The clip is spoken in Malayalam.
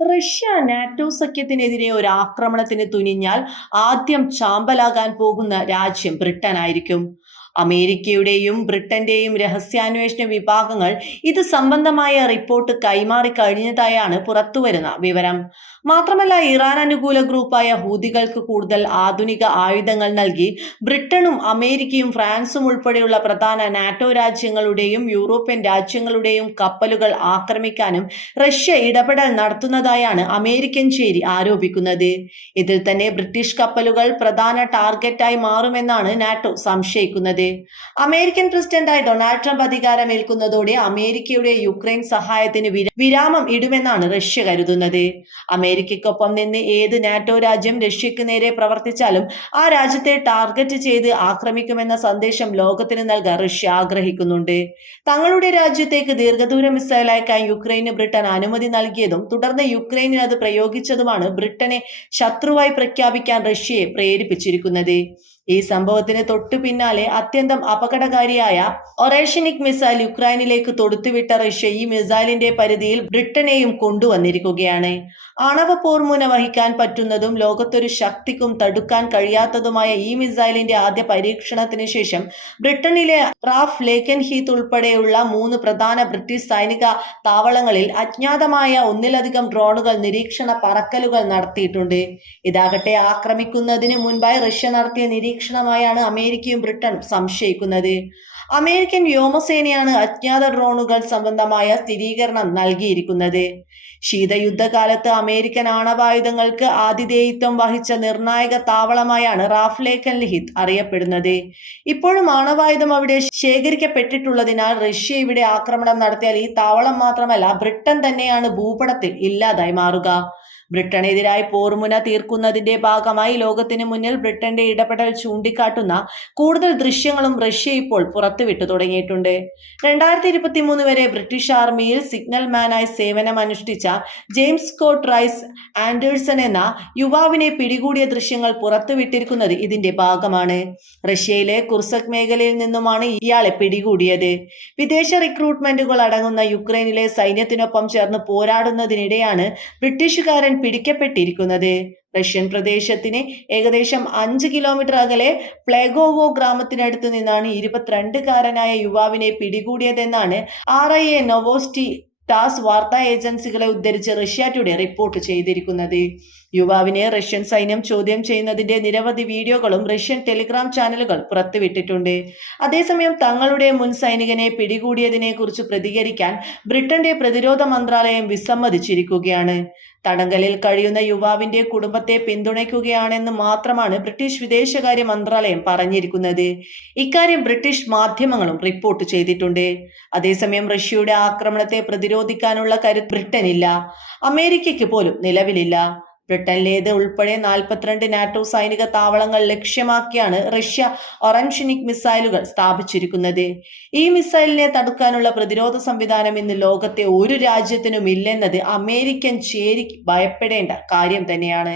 റഷ്യ നാറ്റോ സഖ്യത്തിനെതിരെ ഒരു ആക്രമണത്തിന് തുനിഞ്ഞാൽ ആദ്യം ചാമ്പലാകാൻ പോകുന്ന രാജ്യം ബ്രിട്ടൻ ആയിരിക്കും. അമേരിക്കയുടെയും ബ്രിട്ടന്റെയും രഹസ്യാന്വേഷണ വിഭാഗങ്ങൾ ഇത് സംബന്ധമായ റിപ്പോർട്ട് കൈമാറി കഴിഞ്ഞതായാണ് പുറത്തുവരുന്ന വിവരം. മാത്രമല്ല, ഇറാൻ അനുകൂല ഗ്രൂപ്പായ ഹൂതികൾക്ക് കൂടുതൽ ആധുനിക ആയുധങ്ങൾ നൽകി ബ്രിട്ടനും അമേരിക്കയും ഫ്രാൻസും ഉൾപ്പെടെയുള്ള പ്രധാന നാറ്റോ രാജ്യങ്ങളുടെയും യൂറോപ്യൻ രാജ്യങ്ങളുടെയും കപ്പലുകൾ ആക്രമിക്കാനും റഷ്യ ഇടപെടൽ നടത്തുന്നതായാണ് അമേരിക്കൻ ചേരി ആരോപിക്കുന്നത്. ഇതിൽ തന്നെ ബ്രിട്ടീഷ് കപ്പലുകൾ പ്രധാന ടാർഗറ്റായി മാറുമെന്നാണ് നാറ്റോ സംശയിക്കുന്നത്. അമേരിക്കൻ പ്രസിഡന്റായി ഡൊണാൾഡ് ട്രംപ് അധികാരമേൽക്കുന്നതോടെ അമേരിക്കയുടെ യുക്രൈൻ സഹായത്തിന് വിരാമം ഇടുമെന്നാണ് റഷ്യ കരുതുന്നത്. അമേരിക്കയ്ക്കൊപ്പം നിന്ന് ഏത് നാറ്റോ രാജ്യം റഷ്യക്ക് നേരെ പ്രവർത്തിച്ചാലും ആ രാജ്യത്തെ ടാർഗറ്റ് ചെയ്ത് ആക്രമിക്കുമെന്ന സന്ദേശം ലോകത്തിന് നൽകാൻ റഷ്യ ആഗ്രഹിക്കുന്നുണ്ട്. തങ്ങളുടെ രാജ്യത്തേക്ക് ദീർഘദൂര മിസൈൽ അയക്കാൻ യുക്രൈന് ബ്രിട്ടൻ അനുമതി നൽകിയതും തുടർന്ന് യുക്രൈനിൽ അത് പ്രയോഗിച്ചതുമാണ് ബ്രിട്ടനെ ശത്രുവായി പ്രഖ്യാപിക്കാൻ റഷ്യയെ പ്രേരിപ്പിച്ചിരിക്കുന്നത്. ഈ സംഭവത്തിന് തൊട്ടു പിന്നാലെ അത്യന്തം അപകടകാരിയായ ഒറേഷനിക് മിസൈൽ യുക്രൈനിലേക്ക് തൊടുത്തുവിട്ട റഷ്യ ഈ മിസൈലിന്റെ പരിധിയിൽ ബ്രിട്ടനെയും കൊണ്ടുവന്നിരിക്കുകയാണ്. ആണവ പോർമുന വഹിക്കാൻ പറ്റുന്നതും ലോകത്തൊരു ശക്തിക്കും തടുക്കാൻ കഴിയാത്തതുമായ ഈ മിസൈലിന്റെ ആദ്യ പരീക്ഷണത്തിന് ശേഷം ബ്രിട്ടനിലെ റാഫ് ലേക്കൻ ഹീത്ത് ഉൾപ്പെടെയുള്ള 3 പ്രധാന ബ്രിട്ടീഷ് സൈനിക താവളങ്ങളിൽ അജ്ഞാതമായ ഒന്നിലധികം ഡ്രോണുകൾ നിരീക്ഷണ പറക്കലുകൾ നടത്തിയിട്ടുണ്ട്. ഇതാകട്ടെ ആക്രമിക്കുന്നതിന് മുൻപായി റഷ്യ നടത്തിയ നിരീക്ഷണമായാണ് അമേരിക്കയും ബ്രിട്ടനും സംശയിക്കുന്നത്. അമേരിക്കൻ വ്യോമസേനയാണ് അജ്ഞാത ഡ്രോണുകൾ സംബന്ധമായ സ്ഥിരീകരണം നൽകിയിരിക്കുന്നത്. ശീതയുദ്ധകാലത്ത് അമേരിക്കൻ ആണവായുധങ്ങൾക്ക് ആതിഥേയത്വം വഹിച്ച നിർണായക താവളമായാണ് റാഫ് ലേക്കൻ ഹിത്ത് അറിയപ്പെടുന്നത്. ഇപ്പോഴും ആണവായുധം അവിടെ ശേഖരിക്കപ്പെട്ടിട്ടുള്ളതിനാൽ റഷ്യ ഇവിടെ ആക്രമണം നടത്തിയാൽ ഈ താവളം മാത്രമല്ല ബ്രിട്ടൻ തന്നെയാണ് ഭൂപടത്തിൽ ഇല്ലാതായി മാറുക. ബ്രിട്ടനെതിരായി പോർമുന തീർക്കുന്നതിന്റെ ഭാഗമായി ലോകത്തിന് മുന്നിൽ ബ്രിട്ടന്റെ ഇടപെടൽ ചൂണ്ടിക്കാട്ടുന്ന കൂടുതൽ ദൃശ്യങ്ങളും റഷ്യ ഇപ്പോൾ പുറത്തുവിട്ടു തുടങ്ങിയിട്ടുണ്ട്. 2023 വരെ ബ്രിട്ടീഷ് ആർമിയിൽ സിഗ്നൽ മാനായി സേവനമനുഷ്ഠിച്ച ജെയിംസ് സ്കോട്ട് റൈസ് ആൻഡേഴ്സൺ എന്ന യുവാവിനെ പിടികൂടിയ ദൃശ്യങ്ങൾ പുറത്തുവിട്ടിരിക്കുന്നത് ഇതിന്റെ ഭാഗമാണ്. റഷ്യയിലെ കുർസക് മേഖലയിൽ നിന്നുമാണ് ഇയാളെ പിടികൂടിയത്. വിദേശ റിക്രൂട്ട്മെന്റുകൾ അടങ്ങുന്ന യുക്രൈനിലെ സൈന്യത്തിനൊപ്പം ചേർന്ന് പോരാടുന്നതിനിടെയാണ് ബ്രിട്ടീഷുകാരൻ പിടിക്കപ്പെട്ടിരിക്കുന്നത്. റഷ്യൻ പ്രദേശത്തിന് ഏകദേശം 5 കിലോമീറ്റർ അകലെ പ്ലെഗോവോ ഗ്രാമത്തിനടുത്ത് നിന്നാണ് 22-കാരനായ യുവാവിനെ പിടികൂടിയതെന്നാണ് RIA നോവോസ്റ്റി ടാസ് വാർത്താ ഏജൻസികളെ ഉദ്ധരിച്ച് റഷ്യ ടുഡേ റിപ്പോർട്ട് ചെയ്തിരിക്കുന്നത്. യുവാവിനെ റഷ്യൻ സൈന്യം ചോദ്യം ചെയ്യുന്നതിന്റെ നിരവധി വീഡിയോകളും റഷ്യൻ ടെലിഗ്രാം ചാനലുകൾ പുറത്തുവിട്ടിട്ടുണ്ട്. അതേസമയം തങ്ങളുടെ മുൻ സൈനികനെ പിടികൂടിയതിനെ കുറിച്ച് പ്രതികരിക്കാൻ ബ്രിട്ടന്റെ പ്രതിരോധ മന്ത്രാലയം വിസമ്മതിച്ചിരിക്കുകയാണ്. തടങ്കലിൽ കഴിയുന്ന യുവാവിന്റെ കുടുംബത്തെ പിന്തുണയ്ക്കുകയാണെന്ന് മാത്രമാണ് ബ്രിട്ടീഷ് വിദേശകാര്യ മന്ത്രാലയം പറഞ്ഞിരിക്കുന്നത്. ഇക്കാര്യം ബ്രിട്ടീഷ് മാധ്യമങ്ങളും റിപ്പോർട്ട് ചെയ്തിട്ടുണ്ട്. അതേസമയം റഷ്യയുടെ ആക്രമണത്തെ പ്രതിരോധിക്കാനുള്ള കരുത്ത് ബ്രിട്ടനില്ല, അമേരിക്കയ്ക്ക് പോലും നിലവിലില്ല. ബ്രിട്ടനിലേത് ഉൾപ്പെടെ 42 നാറ്റോ സൈനിക താവളങ്ങൾ ലക്ഷ്യമാക്കിയാണ് റഷ്യ ഒറൻഷിനിക് മിസൈലുകൾ സ്ഥാപിച്ചിരിക്കുന്നത്. ഈ മിസൈലിനെ തടുക്കാനുള്ള പ്രതിരോധ സംവിധാനം ഇന്ന് ലോകത്തെ ഒരു രാജ്യത്തിനും ഇല്ലെന്നത് അമേരിക്കൻ ചേരിക്ക് ഭയപ്പെടേണ്ട കാര്യം തന്നെയാണ്.